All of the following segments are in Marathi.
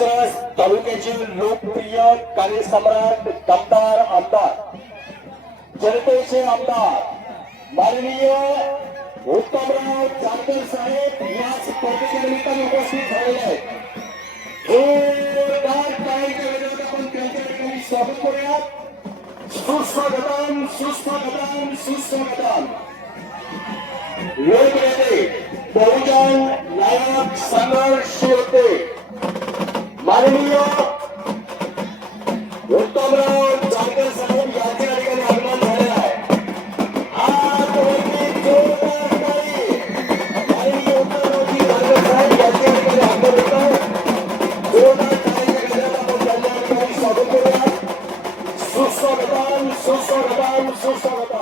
माळशिरस तालुक्याचे लोकप्रिय कार्यसम्राट दमदार आमदार जनतेचे आमदार माननीय उत्तमराव जानकर साहेब या स्पर्धेच्या निमित्ताने उपस्थित झालेले आहेत. जोरदार टाळ्यांच्या गजरात आपण त्यांच्या ठिकाणी स्वागत करूया सुस्वागतम सुस्वागतम सुस्वागतम लोकनेते बहुजन नायक संघर्ष होते. माननीय उत्तमराव जानकर साहेब यांच्या ठिकाणी आगमन झालेलं आहे हात वरती जोरदार टाळी. माननीय उत्तमरावजी जानकर साहेब यांच्या ठिकाणी आगमन होत आहे. जोरदार टाळीच्या गजरात आपण त्यांच्या ठिकाणी स्वागत करूया सुस्वागतम सुस्वागतम सुस्वागतम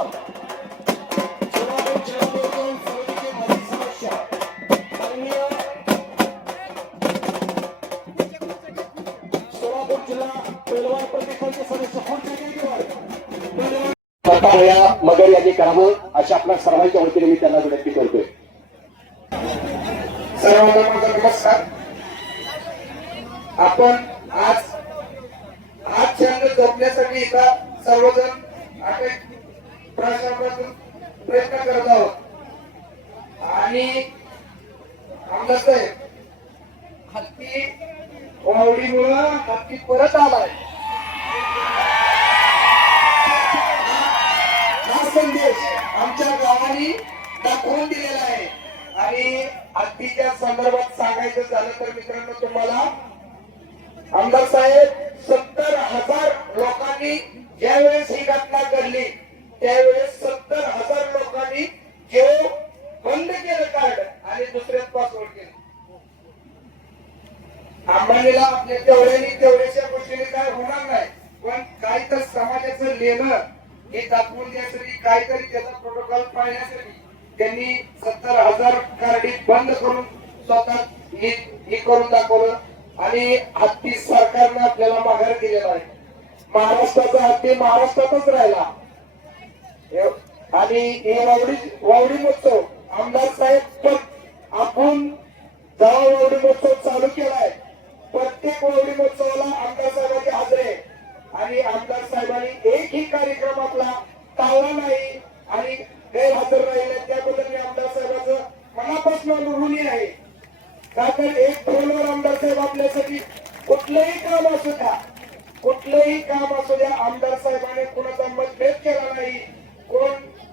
नमस्कार. आपण आज आज छंद जपण्यासाठी एका सर्वजण आपले प्रशासनातून प्रयत्न करत आहोत. आणि आमदार साहेब हत्ती वावडीमुळं हत्ती परत आलाय हा संदेश आमच्या गावाने दाखवून हत्तीच्या संदर्भात सांगायचं झालं तर मित्रांनो तुम्हाला आमदार साहेब सत्तर हजार लोकांनी ज्यावेळेस ही घटना घडली त्यावेळेस सत्तर हजार लोकांनी जेव बंद केलं कार्ड आणि दुसऱ्यात पासवर्ड केलं. अंबानीला आपल्या तेवढ्यानी तेवढ्याच्या गोष्टीने काय होणार नाही पण काय तर समाजाचं लेणं हे दाखवून द्यासाठी काहीतरी त्याचा प्रोटोकॉल पाळण्यासाठी त्यांनी सत्तर हजार कार्डी बंद करून स्वतः हे करून दाखवलं. आणि हत्ती सरकारनं आपल्याला माघार दिलेला आहे. महाराष्ट्राचा हत्ती महाराष्ट्रातच राहिला. आणि हे वावडी वावडी महोत्सव आमदार साहेब पण आपण जेव्हा वावडी महोत्सव चालू केलाय. प्रत्येक वावडी महोत्सवाला आमदार साहेबांची हजरे आहे. आणि आमदार साहेबांनी एकही कार्यक्रम आपला टाळला नाही. आणि मनापासून आहे. कारण एक फोनवर आमदार साहेब आपल्यासाठी कुठलंही काम असू द्या कुठलंही काम असू द्या आमदार साहेबांनी कोणाचा मतभेद केला नाही कोण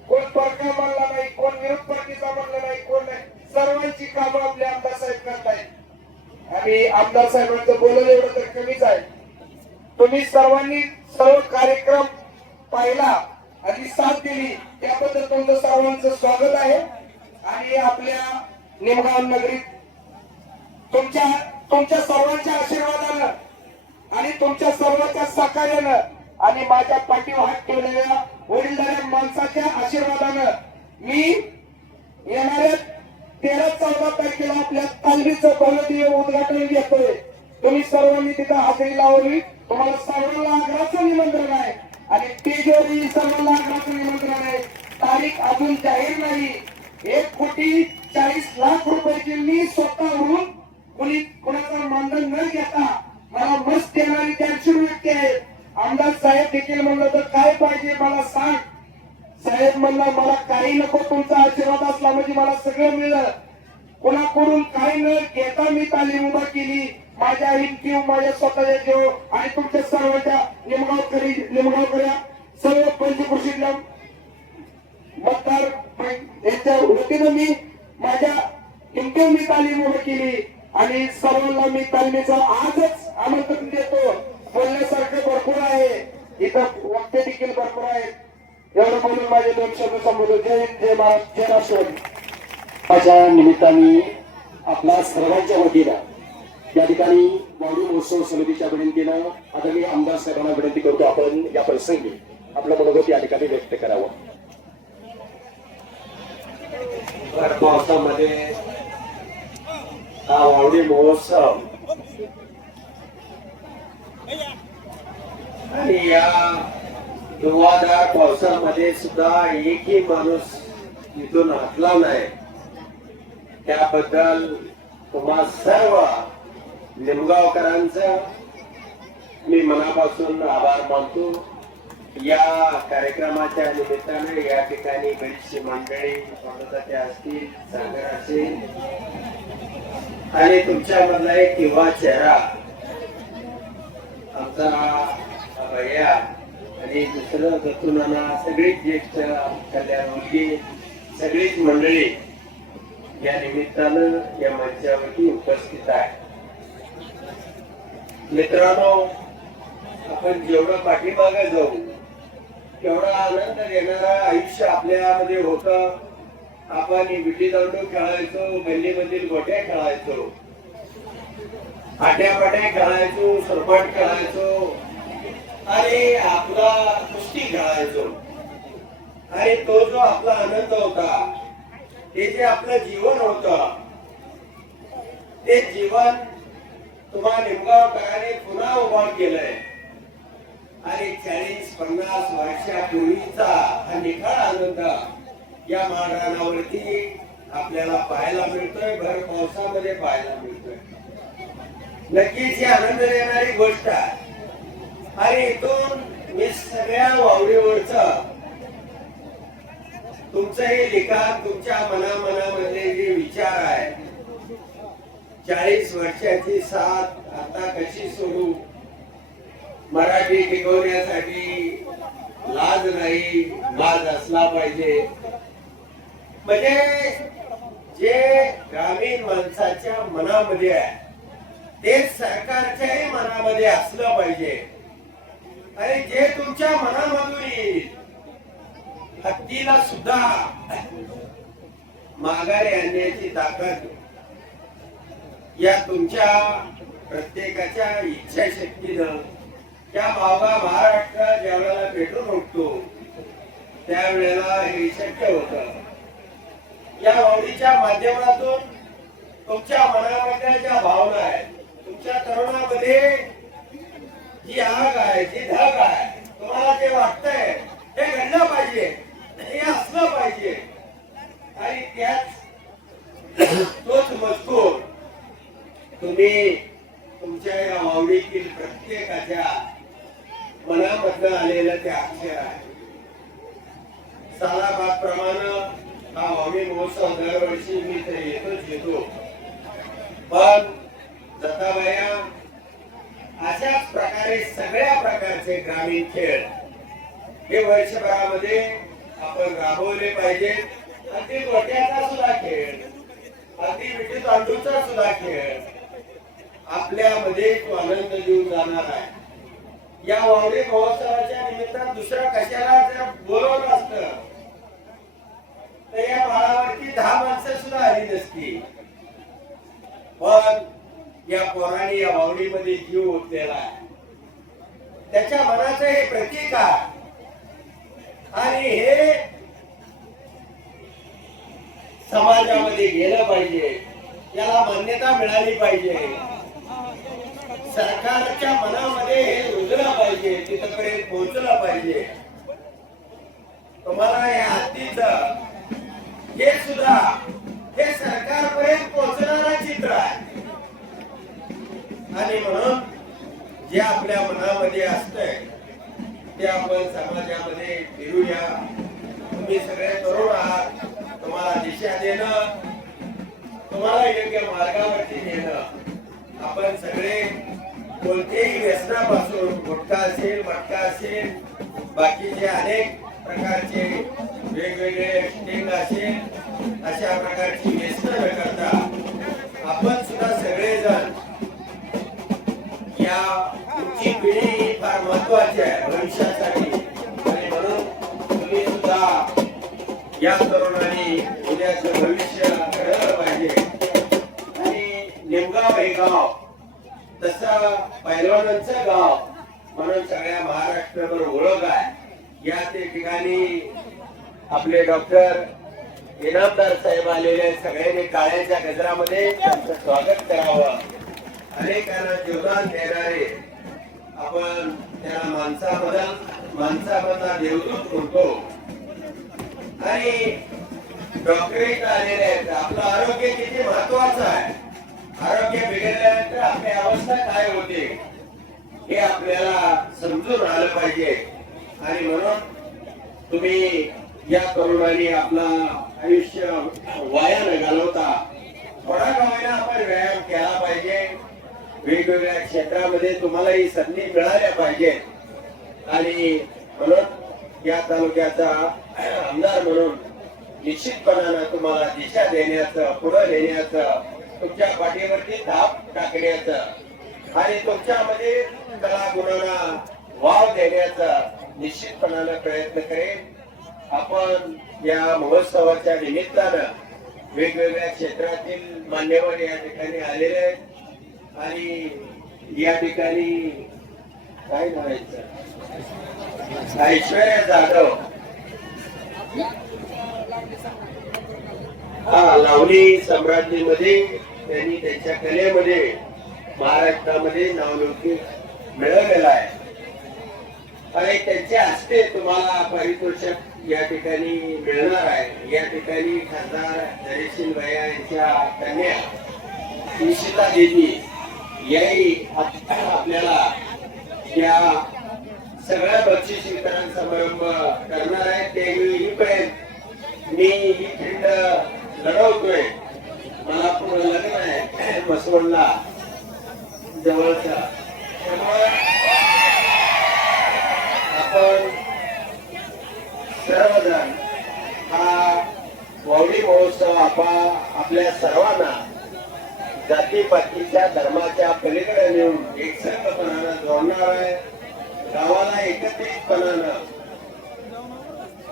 कोण परका मानला नाही कोण विरोध पार्टीचा मानला नाही कोण नाही. सर्वांची कामं आपले आमदार साहेब करतायत आणि आमदार साहेबांचं बोललं एवढं तर कमीच आहे. तुम्ही सर्वांनी सर्व कार्यक्रम पाहिला आणि साथ दिली त्याबद्दल तुमचं सर्वांचं स्वागत आहे. आणि आपल्या निमगाव नगरीत तुमच्या तुमच्या सर्वांच्या आशीर्वादानं आणि तुमच्या सर्वांच्या सहकार्यानं आणि माझ्या पाठीवर हात ठेवलेल्या वडीलधाऱ्या माणसाच्या आशीर्वादानं मी येणाऱ्या तेरा चौदा तारखेला आपल्या तालमीचं भव्य उद्घाटन घेतोय. तुम्ही सर्वांनी तिथं हजेरी लावली. तुम्हाला सर्वांना आग्रहाचं निमंत्रण आहे. आणि तेजोरी सर्वांना आग्रहाचं निमंत्रण आहे. तारीख अजून जाहीर नाही. एक कोटी चाळीस लाख रुपयाची मी स्वतःहून कोणी कोणाचा मानधन न घेता मला मस्त देणारी त्यांची व्यक्ती आहे आमदार साहेब देखील म्हणलं तर काय पाहिजे मला सांग. साहेब म्हणलं मला काही नको तुमचा आशीर्वाद असला म्हणजे मला सगळं मिळलं. कोणाकडून काही न घेता मी तालीम उभा केली. माझ्या हिमकीव माझ्या स्वतःच्या जीव आणि तुमच्या सर्वांच्या निमगावकरी निमगावकऱ्या सर्व पंचकृषीतल्या मतदार यांच्या वतीनं मी माझ्या हिमतीव मी तालीम उभा केली आणि सर्वांना मी तालमीचा आजच आमंत्रण देतो. बोलण्यासारखं भरपूर आहे. इथं वक्ते देखील भरपूर आहेत. एवढं बोलून माझे दोन शब्द संबोधन जय हिंद जय महाराज जय राष्ट्र माझ्या निमित्ताने आपल्या सर्वांच्या वतीनं या ठिकाणी वावडी महोत्सव समितीच्या विनंतीनं आदरणीय आमदार साहेबांना विनंती करतो आपण या प्रसंगी आपलं मनोगत या ठिकाणी व्यक्त करावं. भर पावसामध्ये हा वावडी महोत्सव. आणि या धुवाधार पावसामध्ये सुद्धा एकही माणूस इथून हटला नाही. त्याबद्दल तुम्हा सर्व निमगावकरांचं मी मनापासून आभार मानतो. या कार्यक्रमाच्या निमित्ताने या ठिकाणी बरीचशी मंडळी त्या असतील सागर असेल आणि तुमच्यामधला एक किंवा चेहरा आमचा भैया आणि दुसरं दत्तुनाना सगळीच ज्येष्ठ कल्याण मुलगी सगळीच मंडळी या निमित्तानं या मंचावरती उपस्थित आहे मित्रांनो आपण जेवढं पाठीमागे जाऊ तेवढा आनंद देणारा आयुष्य आपल्यामध्ये होत. आपण विटी दांडू खेळायचो गल्लीमधील गोट्या खेळायचो. आट्यापाट्या खेळायचो सरपट खेळायचो. आणि आपला कुस्ती खेळायचो. आणि तो जो आपला आनंद होता ते जे आपलं जीवन होत ते जीवन तुम्हाला निमगावकरांनी पुन्हा उभा केलंय. आणि चाळीस पन्नास वर्षापूर्वीचा हा निखळ आनंद या माळरानावरती आपल्याला पाहायला मिळतोय भर पावसामध्ये पाहायला मिळतोय. नक्कीच ही आनंद देणारी गोष्ट आहे. आणि इथून मी सगळ्या वावडीवरच तुमचं हे लिखाण तुमच्या मनामनामधले जे विचार आहे चाळीस वर्षाची साथ आता कशी सोडू? मराठी टिकवण्यासाठी लाज नाही लाज असला पाहिजे. म्हणजे जे ग्रामीण माणसाच्या मनामध्ये आहे ते सरकारच्याही मनामध्ये असलं पाहिजे. आणि जे तुमच्या मनामधून येईल हत्तीला सुद्धा माघारी आणण्याची ताकद या तुमच्या प्रत्येकाच्या इच्छाशक्तीनं त्या मावगा महाराष्ट्र ज्या वेळेला पेटून उठतो. त्यावेळेला हे शक्य होत. या वावडीच्या माध्यमातून तुमच्या मनामध्ये ज्या भावना आहेत. तुमच्या तरुणामध्ये जी आग आहे जी धग आहे तुम्हाला जे वाटतंय ते घडलं पाहिजे. हे असलं पाहिजे. आणि त्याच तोच मजकूर तुम्ही तुमच्या या वावडीतील प्रत्येकाच्या मनामधनं आलेलं ते अक्षर आहे. सालाबाद प्रमाणे हा वावडी महोत्सव दरवर्षी मी तर येतोच येतो पण जताबाया अशाच प्रकारे सगळ्या प्रकारचे ग्रामीण खेळ हे वर्षभरामध्ये आपण राबवले पाहिजे अगदी गोट्याचा सुद्धा खेळ अगदी विटी तांडूचा सुद्धा खेळ आपल्यामध्ये तो आनंद देऊन जाणार आहे. या वावडी महोत्सवाच्या निमित्तानं दुसऱ्या कशाला जर बोलवलं असत तर या बाळावरती दहा माणसं सुद्धा आली नसती. पण या पोराने या वावडीमध्ये जीव ओतलेला आहे. त्याच्या मनाचं हे प्रतीक आहे. आणि हे समाजामध्ये गेलं पाहिजे. याला मान्यता मिळाली पाहिजे. सरकारच्या मनामध्ये हे रुजलं पाहिजे तिथपर्यंत पोहोचला पाहिजे. तुम्हाला या हत्तीच हे सुद्धा हे सरकारपर्यंत पोहोचणारा चित्र आहे. आणि म्हणून जे आपल्या मनामध्ये असतंय ते आपण समाजामध्ये फिरूया. तुम्ही सगळे तरुण आहात तुम्हाला दिशा देणं तुम्हाला योग्य मार्गावरती नेणं. आपण सगळे कोणतेही व्यसनापासून गुटखा असेल मटका असेल बाकीचे अनेक प्रकारचे वेगवेगळे स्टिंग असेल अशा प्रकारची महाराष्ट्रभर ओळख आहे. या ते ठिकाणी आपले डॉक्टर इनामदार साहेब आलेले सगळ्यांनी काळ्याच्या गजरामध्ये त्यांचं स्वागत करावं. अनेकांना जीवदान देणारे आपण त्याला माणसाबद्दल माणसाबद्दल देवदूत म्हणतो. आणि डॉक्टरेट आलेले आहेत. आपलं आरोग्य किती महत्वाचं आहे. आरोग्य बिघडल्यानंतर आपली अवस्था काय होते? हे आपल्याला समजून आलं पाहिजे. आणि म्हणून तुम्ही या तरुणाने आपला आयुष्य वाया न घालवता थोडा का होईना आपण व्यायाम केला पाहिजे. वेगवेगळ्या क्षेत्रामध्ये तुम्हाला ही संधी मिळाल्या पाहिजे आणि म्हणून या तालुक्याचा आमदार म्हणून निश्चितपणानं तुम्हाला दिशा देण्याचं पुढे नेण्याचं तुमच्या पाठीवरती धाप टाकण्याचं आणि तुमच्यामध्ये कला गुणांना वाव देण्याचा निश्चितपणानं प्रयत्न करेन. आपण या महोत्सवाच्या निमित्तानं वेगवेगळ्या क्षेत्रातील मान्यवर या ठिकाणी आलेले आहेत. आणि या ठिकाणी काय म्हणायचं? ऐश्वर्या जाधव. हा लावणी साम्राज्यमध्ये त्यांनी त्यांच्या कलेमध्ये महाराष्ट्रामध्ये नावलौकिक मिळवलेला आहे. आणि त्यांच्या हस्ते तुम्हाला पारितोषिक या ठिकाणी मिळणार आहे. या ठिकाणी खासदार धैर्यशील भैया यांच्या कन्या निशिता देवी याही आपल्याला या सगळ्या बक्षीस वितरण समारंभ करणार आहे त्यावेळी पर्यंत मी ही खिंड लढवतोय मला पुढे लग्न आहे बसवणला जवळचा त्यामुळे आपण सर्वजण हा वावडी महोत्सव आपा आपल्या सर्वांना जातीपातीच्या धर्माच्या पलीकडे नेऊन जोडणार आहे गावाला एकत्रितपणानं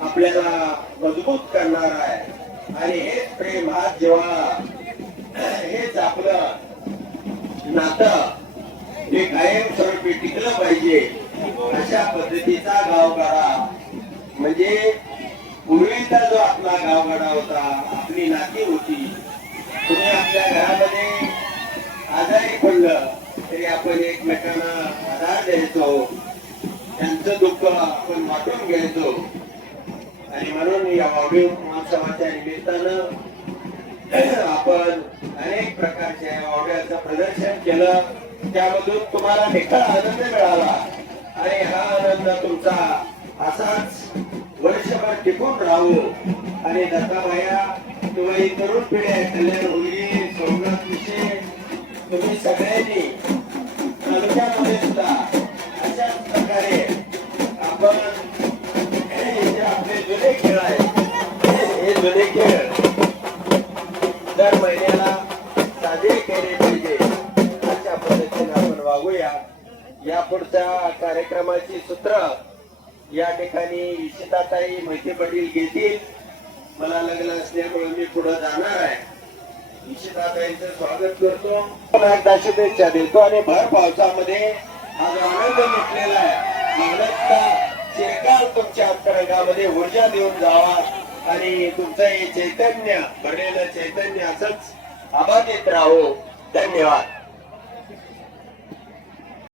आपल्याला मजबूत करणार आहे. आणि हेच प्रेम हाच जेव्हा हेच आपलं नातं हे कायमस्वरूपी टिकलं पाहिजे अशा पद्धतीचा गावगाडा. म्हणजे पूर्वीचा जो आपला गावगाडा होता आपली नाती होती तुम्ही आपल्या घरामध्ये आजारी पडलं तरी आपण एकमेकांना आधार द्यायचो. त्यांचं दुःख आपण वाटून घ्यायचो. आणि म्हणून या वावडी महोत्सवाच्या निमित्तानं आपण अनेक प्रकारच्या वावड्याचं प्रदर्शन केलं. त्यामधून तुम्हाला निखळ आनंद मिळाला. आणि हा आनंद तुमचा असाच वर्षभर टिकून राहू. आणि दत्ताबाया किंवा ही तरुण पिढी कल्याण मुलगी सोमनाथ विषय तुम्ही सगळ्यांनी तालुक्यामध्ये सुद्धा अशाच प्रकारे आपण हे जे आपले जुने खेळ आहेत. हे जुने खेळ दर महिन्याला साजरे केले पाहिजे अशा पद्धतीने आपण वागूया या पुढच्या कार्यक्रमाची सूत्र या ठिकाणी इशिताताई माहिती पाटील घेतील मला लग्न असल्यामुळे मी पुढे जाणार आहे स्वागत करतो. शुभेच्छा देतो आणि भर पावसामध्ये हा जो आनंद मिटलेला आहे. मानवता चिरकाल तुमच्या अंतरंगामध्ये ऊर्जा देऊन जावा. आणि तुमचं हे चैतन्य भरलेलं चैतन्य असंच अबाधित राहो. धन्यवाद.